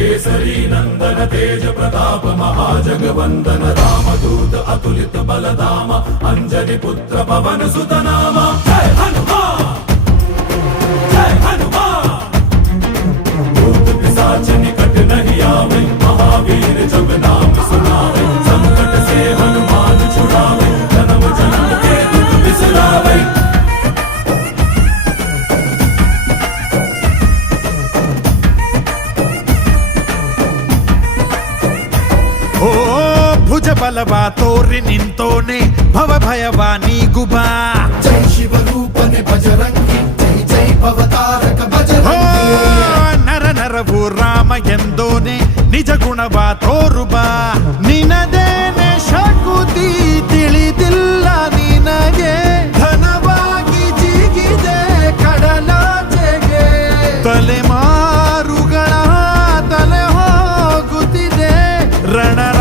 केसरी नंदन तेज प्रताप महाजगवंदन रामदूत अतुलित बलधाम अंजनी पुत्र पवन सुत नाम जय हनुमान जय हनुमान भूत पिशाच निकट नहीं आवे महावीर जब नाम सुनावे संकट से हनुमान छुड़ावे जन्म जन्म के दुख बिसरावे। ಓ ಭುಜ ಬಲವ ತೋರಿ ನಿಂತೋನೆ ಭವ ಭಯವ ನೀಗುಬಾ ಜೈ ಶಿವ ರೂಪನೆ ಬಜರಂಗಿ ಜೈ ಜೈ ಭವತಾರಕ ಬಜರಂಗಿ ನರ ನರವು ರಾಮ ಎಂದೋನೆ ನಿಜ ಗುಣವ ತೋರುಬಾ ನಿನದೇನೆ ಶಕುತಿ ತಿಳಿದಿಲ್ಲ ನಿನಗೆ ಘನವಾಗಿ ಜಿಗಿದೆ ಕಡಲಾಚೆಗೆ ತಲೆಮಾರುಗಳ ತಲೆ ಹೋಗುತ್ತಿದೆ ರಣರ